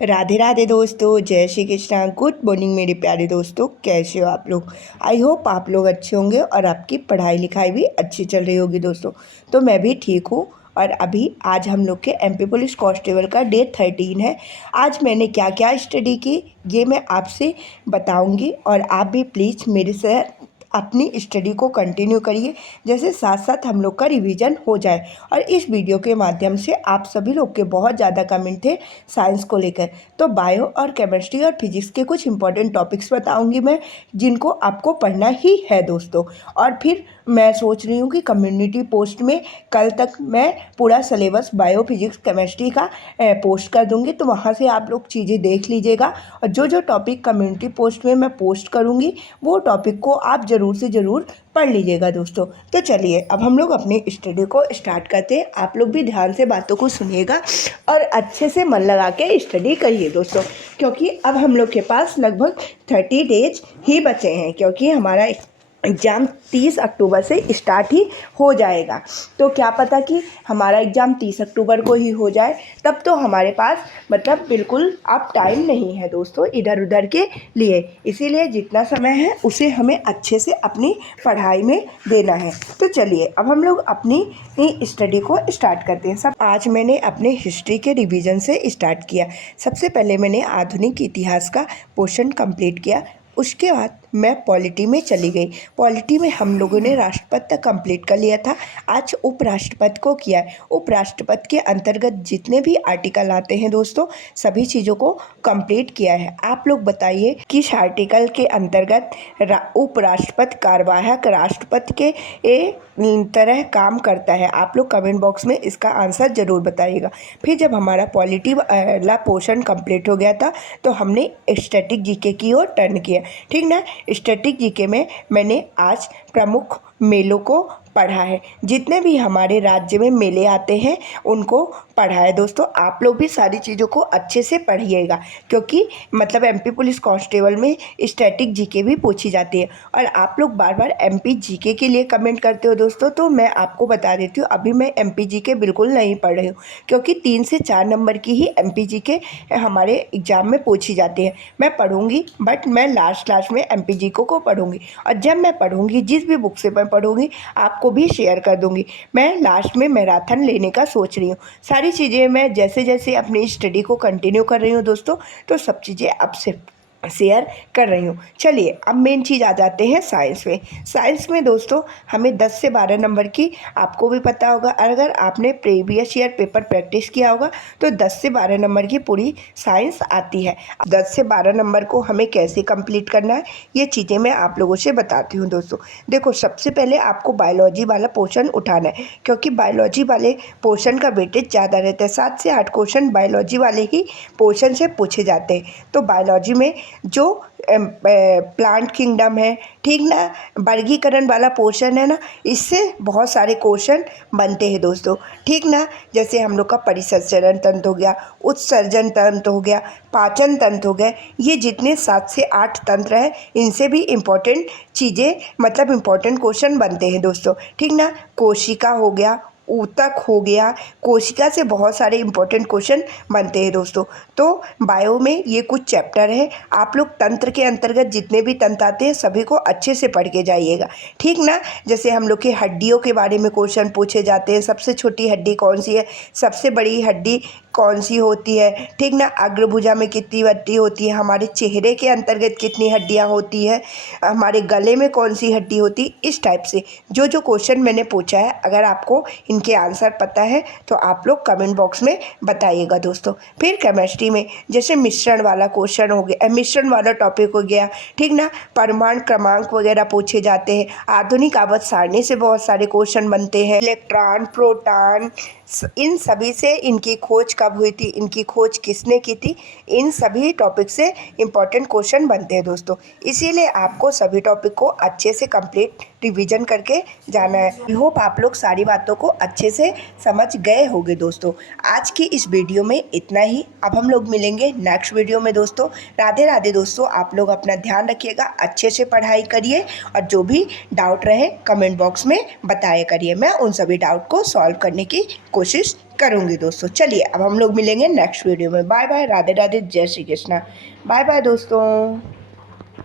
राधे राधे दोस्तों, जय Shri Krishna. Good morning मेरे प्यारे दोस्तों, कैसे हो आप लोग। आई होप आप लोग अच्छे होंगे और आपकी पढ़ाई लिखाई भी अच्छी चल रही होगी दोस्तों। तो मैं भी ठीक हूँ। और अभी आज हम लोग के एमपी पुलिस कांस्टेबल का डे 13 है। आज मैंने क्या क्या स्टडी की ये मैं आपसे बताऊंगी और आप भी प्लीज़ मेरे से अपनी स्टडी को कंटिन्यू करिए, जैसे साथ साथ हम लोग का रिवीजन हो जाए। और इस वीडियो के माध्यम से आप सभी लोग के बहुत ज़्यादा कमेंट थे साइंस को लेकर, तो बायो और केमिस्ट्री और फिजिक्स के कुछ इंपॉर्टेंट टॉपिक्स बताऊंगी मैं, जिनको आपको पढ़ना ही है दोस्तों। और फिर मैं सोच रही हूँ कि कम्युनिटी पोस्ट में कल तक मैं पूरा सिलेबस बायो फिजिक्स केमिस्ट्री का पोस्ट कर दूंगी, तो वहाँ से आप लोग चीज़ें देख लीजिएगा। और जो जो टॉपिक कम्युनिटी पोस्ट में मैं पोस्ट करूँगी वो टॉपिक को आप ज़रूर से ज़रूर पढ़ लीजिएगा दोस्तों। तो चलिए अब हम लोग अपनी स्टडी को स्टार्ट करते हैं। आप लोग भी ध्यान से बातों को सुनिएगा और अच्छे से मन लगा के स्टडी करिए दोस्तों, क्योंकि अब हम लोग के पास लगभग 30 डेज ही बचे हैं, क्योंकि हमारा एग्ज़ाम 30 अक्टूबर से स्टार्ट ही हो जाएगा। तो क्या पता कि हमारा एग्ज़ाम 30 अक्टूबर को ही हो जाए, तब तो हमारे पास मतलब बिल्कुल अब टाइम नहीं है दोस्तों इधर उधर के लिए। इसीलिए जितना समय है उसे हमें अच्छे से अपनी पढ़ाई में देना है। तो चलिए अब हम लोग अपनी स्टडी को स्टार्ट करते हैं। सब आज मैंने अपने हिस्ट्री के रिवीजन से स्टार्ट किया। सबसे पहले मैंने आधुनिक इतिहास का पोर्शन कंप्लीट किया। उसके बाद मैं पॉलिटी में चली गई। पॉलिटी में हम लोगों ने राष्ट्रपति तक कंप्लीट कर लिया था। आज उपराष्ट्रपति को किया है। उपराष्ट्रपति के अंतर्गत जितने भी आर्टिकल आते हैं दोस्तों, सभी चीज़ों को कंप्लीट किया है। आप लोग बताइए किस आर्टिकल के अंतर्गत उपराष्ट्रपति कार्यवाहक राष्ट्रपति के तरह काम करता है। आप लोग कमेंट बॉक्स में इसका आंसर ज़रूर बताइएगा। फिर जब हमारा पॉलिटी वाला पोर्शन कंप्लीट हो गया था, तो हमने स्टैटिक जीके की ओर टर्न किया, ठीक ना। स्टैटिक जीके में मैंने आज प्रमुख मेलों को पढ़ा है। जितने भी हमारे राज्य में मेले आते हैं उनको पढ़ा है दोस्तों। आप लोग भी सारी चीज़ों को अच्छे से पढ़िएगा, क्योंकि मतलब एमपी पुलिस कांस्टेबल में स्टैटिक जीके भी पूछी जाती है। और आप लोग बार बार एमपी जीके के लिए कमेंट करते हो दोस्तों, तो मैं आपको बता देती हूँ, अभी मैं एमपी जीके बिल्कुल नहीं पढ़ रही हूँ, क्योंकि 3 से 4 नंबर की ही एमपी जीके हमारे एग्ज़ाम में पूछी जाती है। मैं पढ़ूंगी, बट मैं लास्ट में एमपी जीके को पढ़ूंगी। और जब मैं पढ़ूंगी, जिस भी बुक से मैं पढ़ूंगी आपको भी शेयर कर दूंगी। मैं लास्ट में मैराथन लेने का सोच रही हूँ। सारी चीज़ें मैं जैसे जैसे अपनी स्टडी को कंटिन्यू कर रही हूँ दोस्तों, तो सब चीज़ें आपसे शेयर कर रही हूँ। चलिए अब मेन चीज़ आ जाते हैं साइंस में। साइंस में दोस्तों हमें 10 से 12 नंबर की, आपको भी पता होगा अगर आपने प्रीवियस ईयर पेपर प्रैक्टिस किया होगा, तो 10 से 12 नंबर की पूरी साइंस आती है। 10 से 12 नंबर को हमें कैसे कंप्लीट करना है ये चीज़ें मैं आप लोगों से बताती हूँ दोस्तों। देखो, सबसे पहले आपको बायोलॉजी वाला पोर्शन उठाना है, क्योंकि बायोलॉजी वाले पोर्शन का वेटेज ज़्यादा रहता है। 7 से 8 क्वेश्चन बायोलॉजी वाले ही पोर्शन से पूछे जाते हैं। तो बायोलॉजी में जो प्लांट किंगडम है, ठीक ना, वर्गीकरण वाला पोर्शन है ना, इससे बहुत सारे क्वेश्चन बनते हैं दोस्तों, ठीक ना। जैसे हम लोग का परिसंचरण तंत्र हो गया, उत्सर्जन तंत्र हो गया, पाचन तंत्र हो गया, ये जितने 7 से 8 तंत्र हैं, इनसे भी इम्पोर्टेंट चीज़ें मतलब इम्पोर्टेंट क्वेश्चन बनते हैं दोस्तों, ठीक ना। कोशिका हो गया, ऊतक हो गया, कोशिका से बहुत सारे इंपॉर्टेंट क्वेश्चन बनते हैं दोस्तों। तो बायो में ये कुछ चैप्टर हैं। आप लोग तंत्र के अंतर्गत जितने भी तंत्र आते हैं सभी को अच्छे से पढ़ के जाइएगा, ठीक ना। जैसे हम लोग की हड्डियों के बारे में क्वेश्चन पूछे जाते हैं। सबसे छोटी हड्डी कौन सी है, सबसे बड़ी हड्डी कौन सी होती है, ठीक ना। अग्रभुजा में कितनी हड्डी होती है, हमारे चेहरे के अंतर्गत कितनी हड्डियाँ होती है, हमारे गले में कौन सी हड्डी होती है, इस टाइप से जो जो क्वेश्चन मैंने पूछा है, अगर आपको इनके आंसर पता है तो आप लोग कमेंट बॉक्स में बताइएगा दोस्तों। फिर केमिस्ट्री में जैसे मिश्रण वाला क्वेश्चन हो गया, मिश्रण वाला टॉपिक हो गया, ठीक ना। परमाणु क्रमांक वगैरह पूछे जाते हैं। आधुनिक आवर्त सारणी से बहुत सारे क्वेश्चन बनते हैं। इलेक्ट्रॉन, प्रोटॉन, इन सभी से इनकी खोज कब हुई थी, इनकी खोज किसने की थी, इन सभी टॉपिक से इम्पॉर्टेंट क्वेश्चन बनते हैं दोस्तों। इसीलिए आपको सभी टॉपिक को अच्छे से कंप्लीट रिवीजन करके जाना है। आई होप आप लोग सारी बातों को अच्छे से समझ गए होंगे दोस्तों। आज की इस वीडियो में इतना ही। अब हम लोग मिलेंगे नेक्स्ट वीडियो में दोस्तों। राधे राधे दोस्तों। आप लोग अपना ध्यान रखिएगा, अच्छे से पढ़ाई करिए और जो भी डाउट रहे कमेंट बॉक्स में बताया करिए। मैं उन सभी डाउट को सॉल्व करने की कोशिश करूँगी दोस्तों। चलिए अब हम लोग मिलेंगे नेक्स्ट वीडियो में। बाय बाय, राधे राधे, जय श्री कृष्णा। बाय बाय दोस्तों।